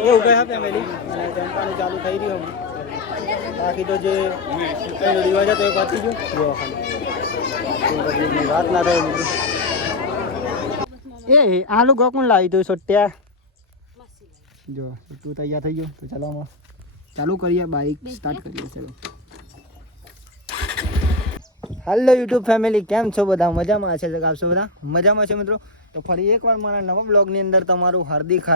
એવું કહે ફેમિલી અને જમવાનું ચાલુ થઈ રહ્યું બાકી તો જે કંઈ રિવાજ હતો એ પતી ગયું જો ખાલી વાત ના થાય એ આલુ ગોકુણ લાવી તું સોટ્યા જો તું તૈયાર થઈ ગયો તો ચાલો ચાલુ કરીએ બાઇક સ્ટાર્ટ કરીએ ચલો હેલો યુટ્યુબ ફેમિલી કેમ છો બધા મજામાં છે આપશો બધા મજામાં છે મિત્રો તો ફરી એકવાર મારા નવા બ્લોગની અંદર તમારું હાર્દિક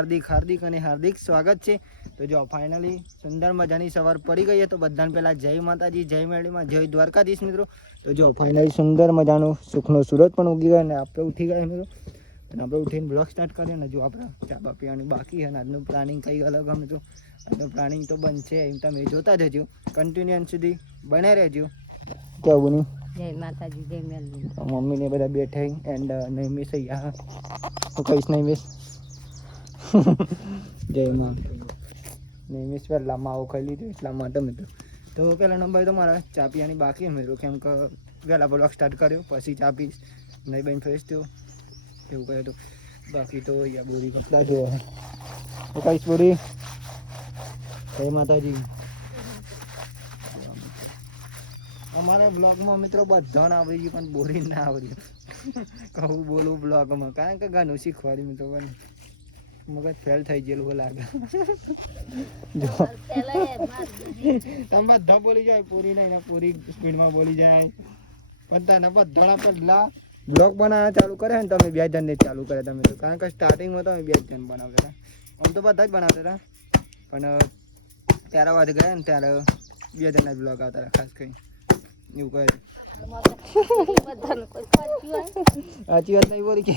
અને હાર્દિક સ્વાગત છે તો જો ફાઇનલી સુંદર મજાની સવાર પડી ગઈ છે તો બધાને પહેલાં જય માતાજી જય મેળીમાં જય દ્વારકાધીશ મિત્રો તો જો ફાઇનલી સુંદર મજાનો સુખનો સૂરજ પણ ઉગી ગયો અને આપણે ઉઠી ગયા મિત્રો અને આપણે ઉઠીને બ્લોગ સ્ટાર્ટ કરીએ ને જો આપણે ચા બા પીવાનું બાકી છે અને આજનું પ્લાનિંગ કંઈક અલગ અમે તો આજનું પ્લાનિંગ તો બનશે એમ તમે જોતા જજો કન્ટિન્યુ સુધી બને રહેજો કેવું નહીં જય માતાજી જય મેલડી મમ્મી ને બધા બેઠા એન્ડ નહીં મિસ અહીંયા હું કહીશ નહીં મિસ જય માં નહીં મિસ પહેલાં માવો ખાઈ લીધું એટલા માટે મિત્રો તો પહેલા નંબર તો મારા ચા પીવાની બાકી મિત્રો કેમ કે વહેલા બ્લોગ સ્ટાર્ટ કર્યો પછી ચા પીશ નહીં બહેન ફ્રેશ થયો એવું કહે તો બાકી તો અહીંયા બોરી કપડા જો હું કહીશ બોરી જય માતાજી અમારા બ્લોગમાં મિત્રો બધાને આવડી ગયું પણ બોરી ના આવડ્યું કહું બોલું બ્લોગમાં કારણ કે ઘણું શીખવાડ્યું મિત્રો પણ મગજ ફેલ થઈ ગયેલું લાગે જો તમે બધા બોલી જાય પૂરી નહીં પૂરી સ્પીડમાં બોલી જાય બધાને બધાના પહેલા બ્લોગ બનાવવા ચાલુ કરે ને તમે 2 જણને ચાલુ કરે તમે તો કારણ કે સ્ટાર્ટિંગમાં તમે 2 જણ બનાવતા હતા આમ તો બધા જ બનાવતા હતા પણ ત્યારે વાત ગયા ને ત્યારે 2 જણના બ્લોગ આવતા હતા ખાસ કરી એવું કહે સાચી વાત નહીં બોલી કે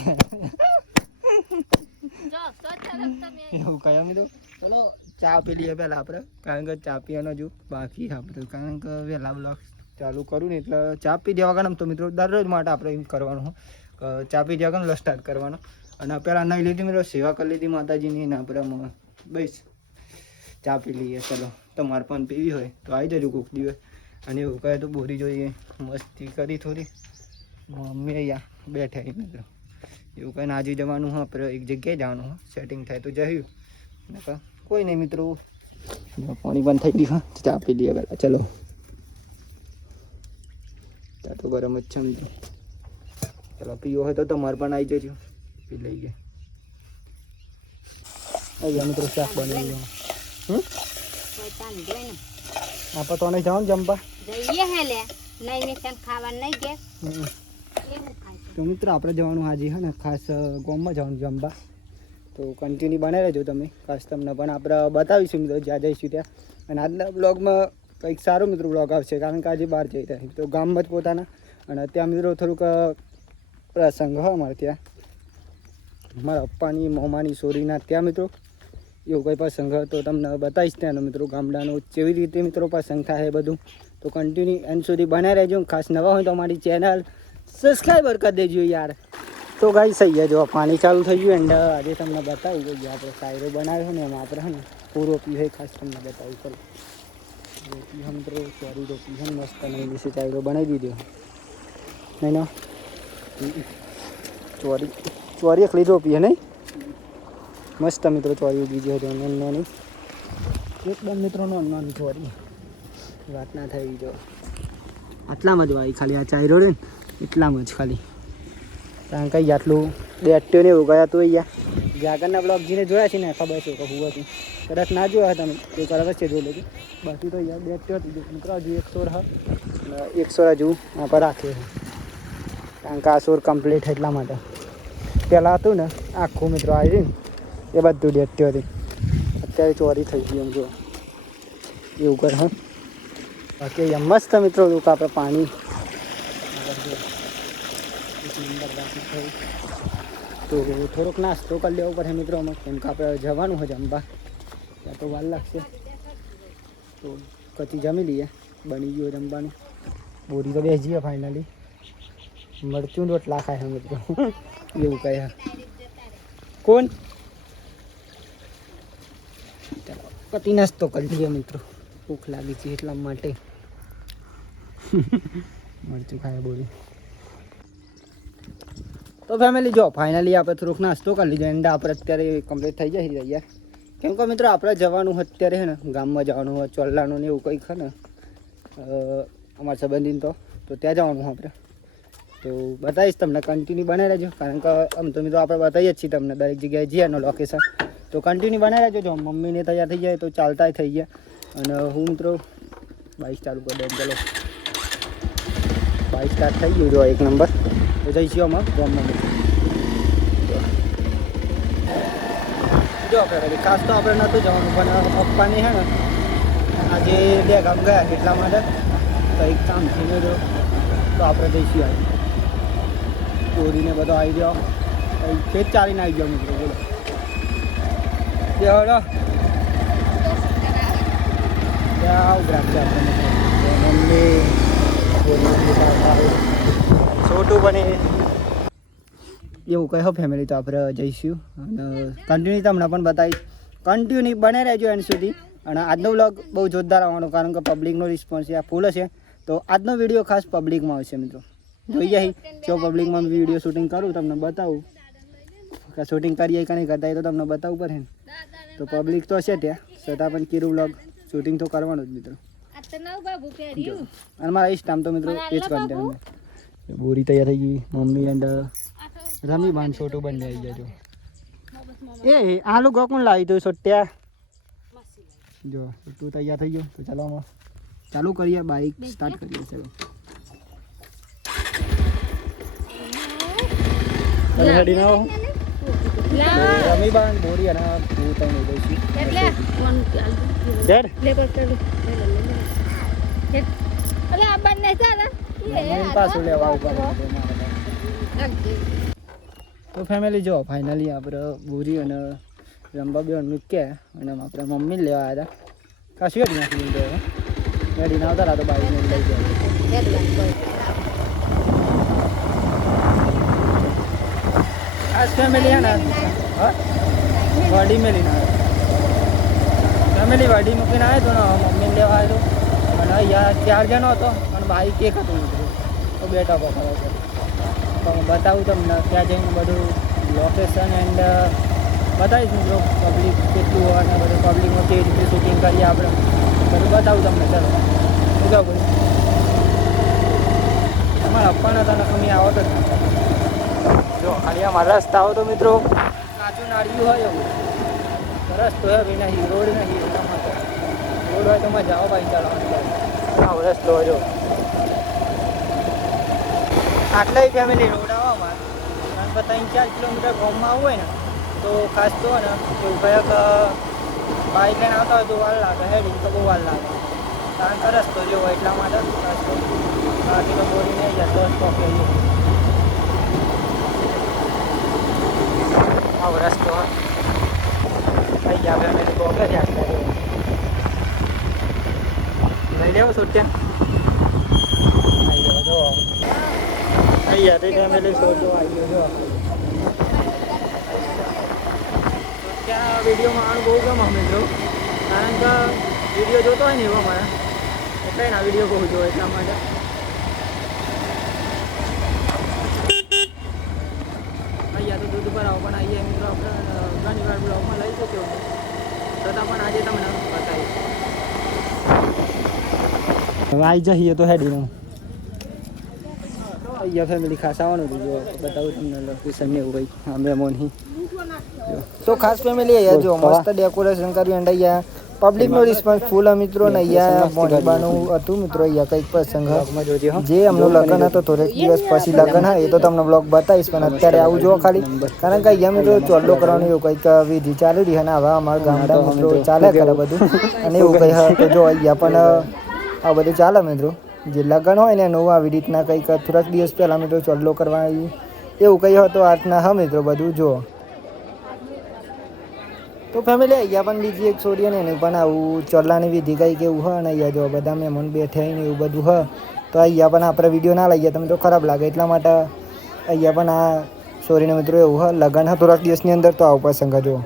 એવું કહે અમે તો ચલો ચા પી લઈએ પહેલાં આપણે કારણ કે ચા પીવાનો જો બાકી આપણે કારણ કે વહેલા બ્લોગ ચાલુ કરું ને એટલે ચા પી દેવા કારણ તો મિત્રો દરરોજ માટે આપણે એમ કરવાનું ચા પી દેવા કારણ સ્ટાર્ટ કરવાનો અને પહેલાં નહીં લીધી મિત્રો સેવા કરી લીધી માતાજીની ને આપણે બસ ચા પી લઈએ ચલો તમારે પણ પીવી હોય તો આવી જજો કોક દિવસ અને એવું કહે તો બોરી જોઈએ મસ્તી કરી થોડી મમ્મી અહીંયા બેઠા મિત્રો એવું કહીને આજે જવાનું હોય આપણે એક જગ્યાએ જવાનું હોય સેટિંગ થાય તો જયું કોઈ નહીં મિત્રો પાણી બંધ થઈ ગયું ચા પી લઈએ પહેલાં ચલો ચા તો ગરમ જ છે મિત્રો ચલો પીવો હોય તો તમારે પણ આવી જજો પી લઈ ગયા અહીંયા મિત્રો શાક બનાવી ગયો આપણે તો નહીં જાઓ ને જમવા તો મિત્રો આપણે જવાનું આજે છે ને ખાસ ગામમાં જવાનું જમવા તો કન્ટિન્યુ બને રહેજો તમે ખાસ તમને પણ આપણે બતાવીશું મિત્રો જ્યાં જઈશું ત્યાં અને આજના બ્લોગમાં કંઈક સારો મિત્રો બ્લોગ આવશે કારણ કે આજે બહાર જઈ રહ્યા તો ગામમાં જ પોતાના અને ત્યાં મિત્રો થોડુંક પ્રસંગ હોય અમારે ત્યાં મારા પપ્પાની મોમાની સોરીના ત્યાં મિત્રો એવું કંઈ પ્રસંગ તો તમને બતાવીશ ત્યાંનો મિત્રો ગામડાનો કેવી રીતે મિત્રો પ્રસંગ થાય બધું તો કન્ટિન્યુ એન્ડ સુધી બને રહેજો ખાસ નવા હોય તો અમારી ચેનલ સબસ્ક્રાઈબર કરી દેજો યાર તો ગાઈ સહી જો પાણી ચાલુ થઈ ગયું એન્ડ આજે તમને બતાવું કે જે આપણે શાયરો બનાવ્યો ને એમાં આપણે હે ને પૂરો પી હોય ખાસ તમને બતાવું ચલો રોટી હમ તો ચોરી રોટી હમ મસ્ત નહીં વિશે શાયરો બનાવી દીધો નહીં ના ચોરી એકલી રોપી હે નહીં મસ્ત મિત્રો ચોરી ઉગી ગયો હતો નાની એકદમ મિત્રો નાની ચોરી વાત ના થઈ જો આટલામાં જ વાઈ ખાલી આ ચાયરો ને એટલામાં જ ખાલી કારણ કે આટલું બેટ્યો ને એવું ગયા તો અહીંયા જાગરના બ્લોગ જેને જોયા છે ને ખબર છે કે હું હતું કદાચ ના જોયા તમે તો બરાબર છે જોઈ લેજો બાકી તો અહીંયા બેટ્યો હતી મિત્રો હજુ 100 હા 100 હજુ આ પર રાખે કારણ કે આ સોર કમ્પ્લીટ એટલા માટે પહેલાં હતું ને આખું મિત્રો આવી ને એ બધું બેટ્યો હતી અત્યારે ચોરી થઈ ગઈ એમ જો એવું કર હા બાકી અહીંયા મસ્ત મિત્રો લોકો આપણે પાણી તો થોડોક નાસ્તો કરી લેવો પડે મિત્રો અમારે કેમ કે આપણે જવાનું હોય જમવા ત્યાં તો વાર લાગશે તો કચી જમી લઈએ બની ગયું જમવાનું બોરી તો બેસી જઈએ ફાઇનલી મરચું રોટલા ખાય છે મિત્રો એવું કહે કોણ ચાલો કતી નાસ્તો કરી લઈએ મિત્રો ભૂખ લાગી છે એટલા માટે મરચું ખાય બોલી તો ફેમિલી જો ફાઇનલી આપણે થોડુંક નાસ્તો કરી લીધો એન્ડ આપણે અત્યારે કમ્પ્લીટ થઈ જાય યાર કેમ કે મિત્રો આપણે જવાનું હોય અત્યારે હે ને ગામમાં જવાનું હોય ચોલ્લાનું ને એવું કંઈક છે ને અમારા સંબંધીને તો ત્યાં જવાનું હોય આપણે તો બતાવીશ તમને કન્ટિન્યુ બનાવી રહેજો કારણ કે આમ તો મિત્રો આપણે બતાવીએ જ છીએ તમને દરેક જગ્યાએ જઈએ એનું લોકેશન તો કન્ટિન્યુ બનાવી રહેજો જો મમ્મીને તૈયાર થઈ જાય તો ચાલતા થઈ ગયા અને હું મિત્રો બાઇક ચાલુ કરી દઉં ચલો બાઇક સ્ટાર્ટ થઈ ગયું જો એક નંબર તો જઈશું અમે ગામમાં જો આપણે ખાસ તો આપણે નહોતું જવાનું પણ પપ્પાની છે ને આજે 2 ગામ ગયા એટલા માટે કંઈક કામ થઈને જો તો આપણે જઈશું આવી ચોરીને બધો આવી ગયો ખેત ચાલીને આવી ગયો મિત્રો બોલો ત્યાં ઉભરાક છે આપણે મમ્મી છોટું બને એવું કહો ફેમિલી તો આપણે જઈશું અને કન્ટિન્યુ તમને પણ બતાવીશ કન્ટિન્યુ બને રહેજો એન્ડ સુધી અને આજનો વ્લોગ બહુ જોરદાર આવવાનો કારણ કે પબ્લિકનો રિસ્પોન્સ આ ફૂલ હશે તો આજનો વિડીયો ખાસ પબ્લિકમાં આવશે મિત્રો જોઈએ જો પબ્લિકમાં વિડીયો શૂટિંગ કરું તમને બતાવું કે શૂટિંગ કરીએ કે નહીં કરતા એ તો તમને બતાવવું પડે ને તો પબ્લિક તો હશે ત્યાં છતાં પણ કીરું વ્લોગ શૂટિંગ તો કરવાનું જ મિત્રો અને મારા ઇન્સ્ટામ તો મિત્રો એ જ કન્ટેન્ટ બોરી તૈયાર થઈ ગઈ મમ્મી એન્ડ રમી બાન છોટું બંને આવી જજો એ આલુ કોણ લાવી દઉં છોટ્યા જો તું તૈયાર થઈ ગયો તો ચાલો આમાં ચાલુ કરીએ બાઇક સ્ટાર્ટ કરીએ ચલો રેડી ના રમી બાન બોરી અને હું તને દઈશું પાછું લેવા ઉપર તો ફેમિલી જો ફાઇનલી આપણે બોરી અને રંબા બેન મૂક્યા અને આપણે મમ્મી લેવા આવ્યા હતા કશું હેડી નાખી દીધું હેડી ના આવતા તો બાઈકને લઈ ગયા ખાસ ફેમિલી હે ને વાડી મેલીને ફેમિલી વાડી મૂકીને આવ્યો હતો ને મમ્મીને લેવા આવ્યો અને અહીંયા 4 જણો હતો અને બાઈક એક હતું મિત્રો તો બેઠા પકડો છે તો હું બતાવું તમને ત્યાં જઈને બધું લોકેશન એન્ડ બતાવીશ મિત્રો પબ્લિક કેટલું હોય અને બધું પબ્લિકમાં કેવી રીતે શૂટિંગ કરીએ આપણે બધું બતાવું તમને ચાલો શું કહું ભાઈ તમારા આપવાના હતા ને તમે આવો તો જો ખાલી અમારા રસ્તાઓ તો મિત્રો કાચું નાળિયું હોય એવું રસ્તો હોય ભાઈ નહીં રોડ નહીં એટલા માટે રોડ હોય તો મજા આવો ભાઈ ચાલવાનું આવો રસ્તો જો આટલાય ફેમિલી રોડ આવવામાં કારણ કે 3-4 કિલોમીટર ગામમાં આવવું હોય ને તો ખાસ તો ને એવું કહે કે બાઇક લઈને આવતા હોય તો વાર લાગે હેડિંગ તો બહુ વાર લાગે કારણ કે રસ્તો જો હોય એટલા માટે ખાસ તો બાકી તો બોરી નહીં જાય 10 સ્ટોપ લઈએ આવો રસ્તો થઈ ગયા ફેમિલી પોકે ત્યાં લઈ લેવો છૂટ્યા આવી ગયો જો થઈ ગયા તે ફેમિલી છોડો આવી ગયો જો ત્યાં વિડીયોમાં આનું બહુ ગમે મિત્રો કારણ કે વિડીયો જોતો હોય ને એવો મને એટલે એના વિડીયો બહુ જોવે એટલા માટે અહીંયા તો દૂધ પર આવો પણ અહીંયા મિત્રો આપણે ઘણી વાર બ્લોગમાં લઈ શક્યો છતાં પણ આજે તમને બતાવીશ હવે આવી જઈએ તો હેડીનું અહીંયા ફેમિલી ખાસ આવવાનું હતું જો બતાવું તમને લોકેશન ને એવું કંઈક હા મેમોની તો ખાસ ફેમિલી અહીંયા જો મસ્ત ડેકોરેશન કર્યું અને અહીંયા પબ્લિકનો રિસ્પોન્સ ફૂલ મિત્રો ને અહીંયા મોઢબાનું હતું મિત્રો અહીંયા કંઈક પ્રસંગ જે એમનું લગ્ન હતો થોડેક દિવસ પછી લગ્ન હા એ તો તમને બ્લોગ બતાવીશ પણ અત્યારે આવું જો ખાલી કારણ કે અહીંયા મિત્રો ચોલ્લો કરવાનું એવું કંઈક વિધિ ચાલી રહી અને હવે અમારા ગામડા મિત્રો ચાલે કરે બધું અને એવું કંઈ હા તો જો અહીંયા પણ આ બધું ચાલે મિત્રો જે લગ્ન હોય ને એનું આવી રીતના કંઈક થોડાક દિવસ પહેલાં મિત્રો ચોલ્લો કરવાની એવું કંઈ હતો આર્ટના હા મિત્રો બધું જો તો ફેમિલી અહીંયા પણ બીજી એક છોડી ને એની પણ આવું ચોલ્લાની વિધિ કંઈક એવું હોય ને અહીંયા જો બધા મહેમાન બેઠા ને એવું બધું હોય તો અહીંયા પણ આપણે વિડીયો ના લઈએ તમને તો ખરાબ લાગે એટલા માટે અહીંયા પણ આ છોરીને મિત્રો એવું હોય લગ્ન હા થોડાક દિવસની અંદર તો આવું પ્રસંગ જો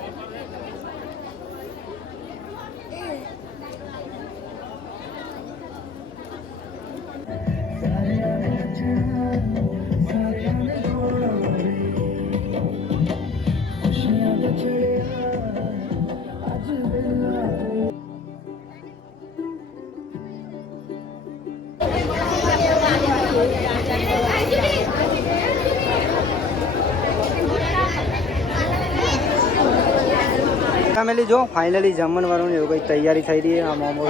ફેમિલી જો ફાઇનલી જમણવાળું એવું કંઈક તૈયારી થઈ રહી છે આ મોમો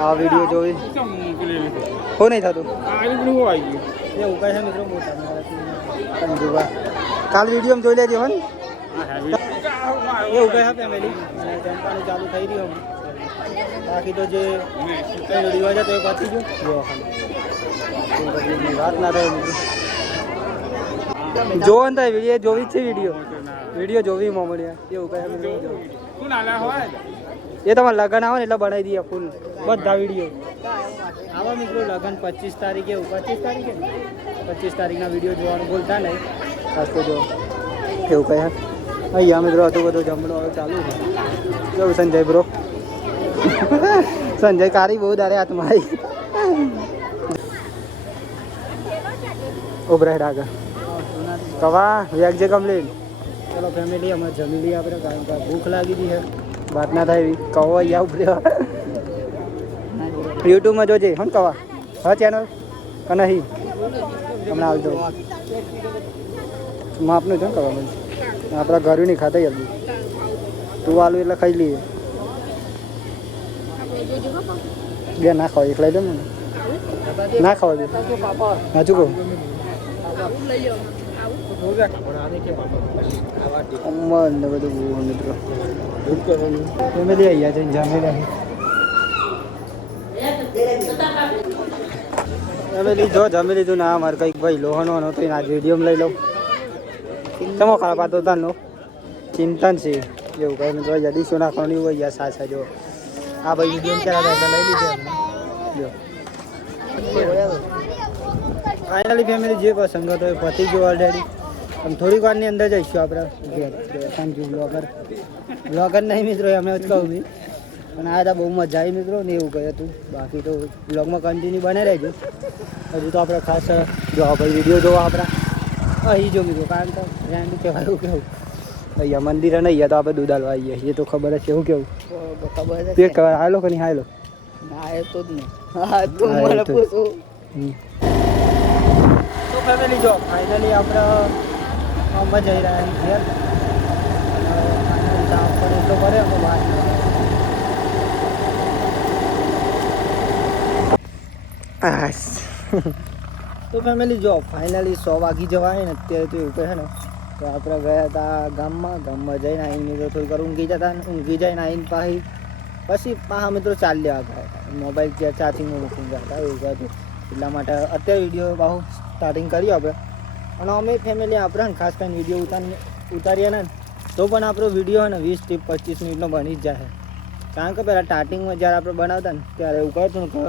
આ વિડીયો જોઈ હો નહીં થતું એવું કહે છે મિત્રો મોટા જોવા કાલ વિડીયો જોઈ લેજો હો ને એવું કહે છે ફેમિલી અને જમવાનું ચાલુ થઈ રહ્યું બાકી તો જે કંઈ રિવાજ હતો એ પતી ગયો ખાલી વાત ના થાય જોવો ને વિડીયો જોવી જ છે વિડીયો જોવી મોમડિયા એવું કહે એ તમારે લગન આવે ને એટલે બનાવી દઈએ ફૂલ બધા વિડીયો આવા મિત્રો લગન 25 તારીખે એવું 25 તારીખે 25 તારીખના વિડીયો જોવાનું ભૂલતા નહીં ખાસ તો જો એવું કહે અહીંયા મિત્રો હતું બધું જમણો હવે ચાલુ છે કેવું સંજય બ્રો સંજય કારી બહુ દારે હાથમાં આવી ઉભરાય આગળ કવા વ્યાગ જે કમ્પ્લીટ ચલો ફેમિલી અમે જમી લઈએ આપણે કારણ કે ભૂખ લાગી હતી છે વાત ના થાય એવી કહો અહીંયા ઉભર્યો યુટ્યુબમાં જોજે હમ કવા હા ચેનલ કે નહીં હમણાં આવજો માપનું છે ને કવા મને આપણા ઘરું નહીં ખાતા જલ્દી તું આલુ એટલે ખાઈ લઈએ બે ના ખાવા એક લઈ દે ને ના ખાવા દે સાચું કહું અમ્મા ને બધું બહુ મિત્રો ફેમિલી અહીંયા જઈને જમી રહી ફેમિલી જો જમી લીધું ના મારે કંઈક ભાઈ લોહનો હતો આ વિડીયો લઈ લઉં તમે ખરાબ આતો તાનો ચિંતન છે એવું કહે મિત્રો ડીશો નાખવાની હોય યા સાચા જો આ ભાઈ વિડીયો ક્યારે લઈ લીધે જો ફાઇનલી ફેમિલી જે પસંદ હતો એ પતી ગયો ઓલરેડી આમ થોડીક વારની અંદર જઈશું આપણે સાંજુ બ્લોગર નહીં મિત્રો અમે જ કહું બી પણ આ હતા બહુ મજા આવી મિત્રો ને એવું કહ્યું હતું બાકી તો બ્લોગમાં કન્ટિન્યુ બને રહેજો હજુ તો આપણે ખાસ જો ભાઈ વિડીયો જોવા આપણા અહીં જો મિત્રો કારણ કે ફ્રેન્ડ કહેવાય એવું કેવું અહીંયા મંદિરે નહીં ગયા તો આપણે દૂધ હાલવા આવીએ એ તો ખબર છે એવું કેવું ખબર છે ખબર હાલો કે નહીં હાલો ના એ તો જ નહીં હા તું મને પૂછું તો ફેમિલી જો ફાઇનલી આપણે આમાં જઈ રહ્યા છીએ એટલો કરે અમે બહાર તો ફેમિલી જો ફાઇનલી 100 વાગી જવાય ને અત્યારે તો એવું કહે ને તો આપણે ગયા હતા ગામમાં જઈને આવીને તો થોડીક વાર ઊંઘી જઈને આવીને પછી પાછા મિત્રો ચાલ્યા હતા મોબાઈલ ત્યાં ચાર્જિંગમાં મૂકીને ગયા હતા એવું કહે એટલા માટે અત્યારે વિડીયો બહુ સ્ટાર્ટિંગ કર્યું આપણે અને અમે ફેમિલી આપણે ને ખાસ કરીને વિડીયો ઉતારીએ ને તો પણ આપણો વિડીયો ને 20 થી 25 મિનિટનો બની જ જાય કારણ કે પહેલાં સ્ટાર્ટિંગમાં જ્યારે આપણે બનાવતા ને ત્યારે એવું કહેતું કે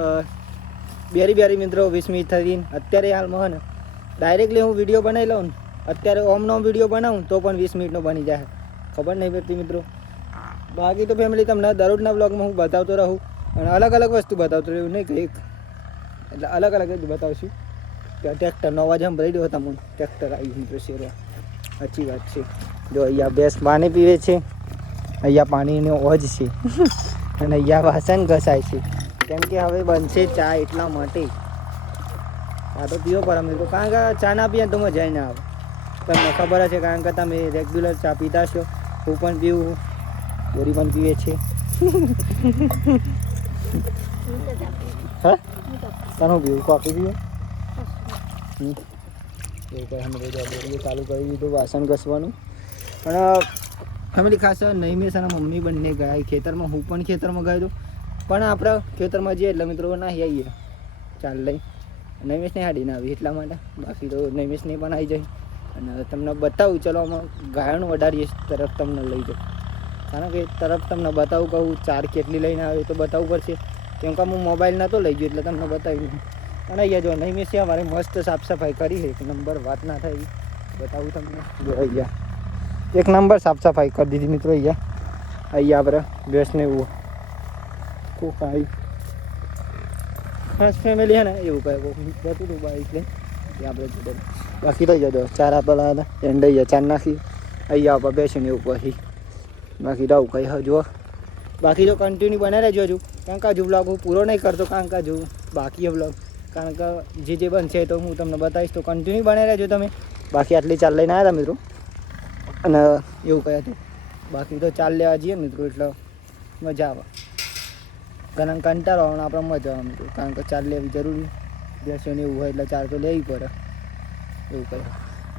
બેરી મિત્રો 20 મિનિટ થઈને અત્યારે હાલમાં હોય ને ડાયરેક્ટલી હું વિડીયો બનાવી લઉં ને અત્યારે ઓમનો વિડીયો બનાવું તો પણ 20 મિનિટનો બની જાય ખબર નહીં પડતી મિત્રો બાકી તો ફેમિલી તમને દરરોજના બ્લોગમાં હું બતાવતો રહું અને અલગ અલગ વસ્તુ બતાવતો રહું નહીં કંઈક એટલે અલગ અલગ જ બતાવશું કે ટ્રેક્ટરનો અવાજ સંભળાઈ દો તમને ટ્રેક્ટર આવી મિત્રો શેરવા સાચી વાત છે જો અહીંયા ભેંસ પાણી પીવે છે અહીંયા પાણીનો ઓજ છે અને અહીંયા વાસણ ઘસાય છે કેમ કે હવે બનશે ચા એટલા માટે ચા તો પીવો પડે મિત્રો કારણ કે ચા ના પીએ તો મજા ના આવે તમને ખબર છે કારણ કે તમે રેગ્યુલર ચા પીતા છો હું પણ પીવું બોરી પણ પીવે છે હા તનું પીવું કોફી પીવે એવું કંઈ અમે બોરીઓ ચાલુ કરી દીધું વાસણ ઘસવાનું પણ ફેમિલી ખાસ નૈમેશ અને મમ્મી બંને ગયા ખેતરમાં હું પણ ખેતરમાં ગયો હતો પણ આપણે ખેતરમાં જઈએ એટલે મિત્રો ના આવીએ ચાલ લઈ નૈમેશને હાડીને આવી એટલા માટે બાકી તો નૈમેશને પણ આવી જાય અને તમને બતાવું ચલો આમાં ગાયણ વધારીએ તરફ તમને લઈ જાઉં કારણ કે તરફ તમને બતાવું કહું ચાર કેટલી લઈને આવે તો બતાવવું પડશે કેમ કે હું મોબાઈલ નહોતો લઈ ગયો એટલે તમને બતાવી નહીં અને અહીંયા જો નૈમેશે અમારે મસ્ત સાફ સફાઈ કરી છે એક નંબર વાત ના થાય બતાવું તમને જો અહીંયા એક નંબર સાફ સફાઈ કરી દીધી મિત્રો અહીંયા આપણે ભેંસને એવું કોક આવી ખાસ ફેમિલી હે ને એવું કહે કોક જતું હતું બાઈક લઈને ત્યાં આપણે જુદા બાકી થઈ જતો ચાર આપેલા હતા એન્ડ અહીંયા ચાર નાખી અહીંયા આપણે બેસીને એવું પછી બાકી રહું કંઈ હજુ બાકી જો કન્ટિન્યુ બને રહેજો હજુ કારણ કે હજુ બ્લોગ હું પૂરો નહીં કરતો કારણ કે હજુ બાકી બ્લોગ કારણ કે જે બનશે તો હું તમને બતાવીશ તો કન્ટિન્યુ બને રહેજો તમે બાકી આટલી ચાલ લઈને આવ્યા હતા મિત્રો અને એવું કહે હતું બાકી તો ચાલ લેવા જઈએ મિત્રો એટલે મજા આવે. ઘણા કંટાળો આવે આપણે મજા આવે મિત્રો, કારણ કે ચાલ લેવી જરૂરી. બેસીને એવું હોય એટલે ચાર તો લેવી પડે એવું કહે.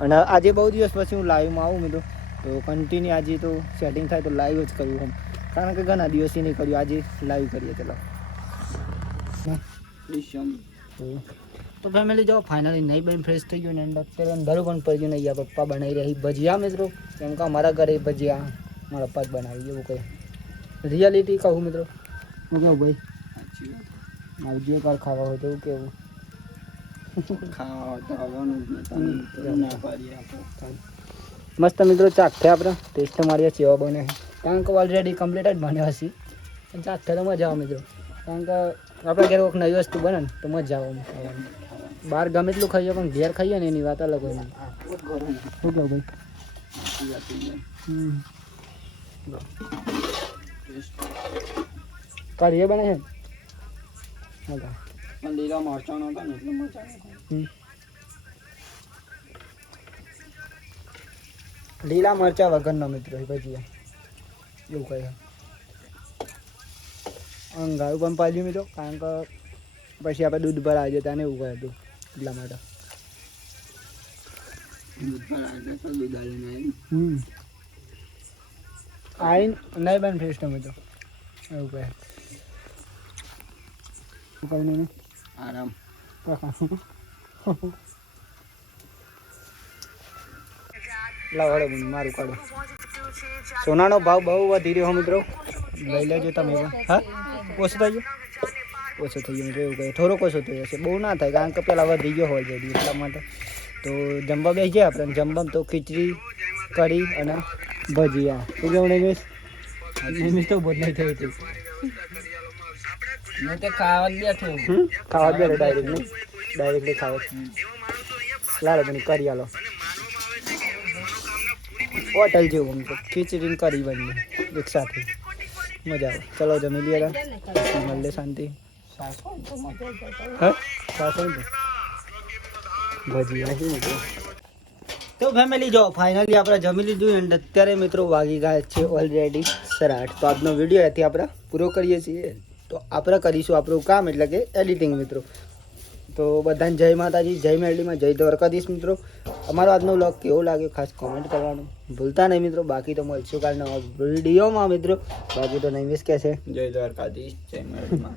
અને આજે બહુ દિવસ પછી હું લાઈવમાં આવું મિત્રો, તો કન્ટિન્યુ આજે તો સેટિંગ થાય તો લાઈવ જ કર્યું એમ, કારણ કે ઘણા દિવસથી નહીં કર્યું, આજે લાઈવ કરીએ. ચલો તો ફેમિલી જાઓ ફાઇનલી નહીં બન ફ્રેશ થઈ ગયું ને અત્યારે અંધારું પણ પડી ગયું. નહીં પપ્પા બનાવી રહી ભજીયા મિત્રો, કેમ કે અમારા ઘરે ભજીયા મારા પપ્પા જ બનાવી એવું કહે. રિયાલિટી કહું મિત્રો, હું કહું ભાઈ આવજો કાલ ખાવા હોય તો એવું કેવું. મસ્ત મિત્રો ચાખે આપણે ટેસ્ટ મારીએ ચેવા બને, કારણ કે ઓલરેડી કમ્પ્લીટ જ બન્યા હશે. ચાખે તો મજા આવે મિત્રો, કારણ કે આપણે ઘેર કોઈક નવી વસ્તુ બને ને તો મજા આવે ખાવાની. બહાર ગમે એટલું ખાઈએ પણ ઘેર ખાઈએ ને એની વાત અલગ હોય. શું કહું ભાઈ? કરીએ બને છે લીલા મરચાં હતા ને એટલે મજા લીલા મરચાં વગરનો મિત્રો ભજીયા એવું કહે. અંગારું પણ પાડ્યું મિત્રો, કારણ કે પછી આપણે દૂધ પર આવી જતા ને એવું કહે હતું એટલા માટે. આઈ નહીં બન ફ્રેશ મિત્રો એવું કહે. કઈ નહીં આરામ લાવડો મારું કાઢો. સોનાનો ભાવ બહુ વધી રહ્યો મિત્રો, લઈ લેજો તમે પણ. હા ઓછો થઈ ગયો, ઓછો થઈ ગયો મિત્રો એવું કહે. થોડોક ઓછો થઈ જશે, બહુ ના થાય, કારણ કે પહેલાં વધી ગયો હોય જલ્દી એટલા માટે. તો જમવા બેસી જાય આપણે, જમવામાં તો ખીચડી કઢી અને ભજીયા. શું કેવું નિમેશ? નિમેશ તો બહુ જ નહીં થયું હતું. મેં તો ખાવા જ બેઠું, ખાવા જ બેઠો ડાયરેક્ટલી ખાવા લાલો બની કરી આલો હોટલ જેવું આમ તો ખીચડી કરી બની એક સાથે મજા આવે. ચલો જમી લઈએ મળે શાંતિ. હા સાસો ભજીયા તો ફેમિલી જો ફાઇનલી આપણે જમી લીધું અને અત્યારે મિત્રો વાગી ગયા છે ઓલરેડી 8:30. તો આજનો વિડીયો અહીંથી આપણે પૂરો કરીએ છીએ. તો આપણે કરીશું આપણું કામ એટલે કે એડિટિંગ મિત્રો. તો બધાને જય માતાજી, જય મેરડીમાં, જય દ્વારકાધીશ મિત્રો. અમારો આજનો વ્લોગ કેવો લાગ્યો ખાસ કોમેન્ટ કરવાનું ભૂલતા નહીં મિત્રો. બાકી તો મળશું કાલ નવા વિડીયોમાં મિત્રો. બાકી તો નહીં મિસ કે છે જય દ્વારકાધીશ, જય મેરડીમાં,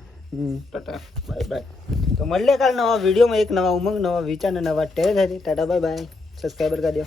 ટાટા બાય બાય. તો મળીએ કાલ નવા વિડીયોમાં એક નવા ઉમંગ, નવા વિચાર અને નવા ટેલેન્ટ સાથે. Tata bye bye. સબસ્ક્રાઈબર કરી દો.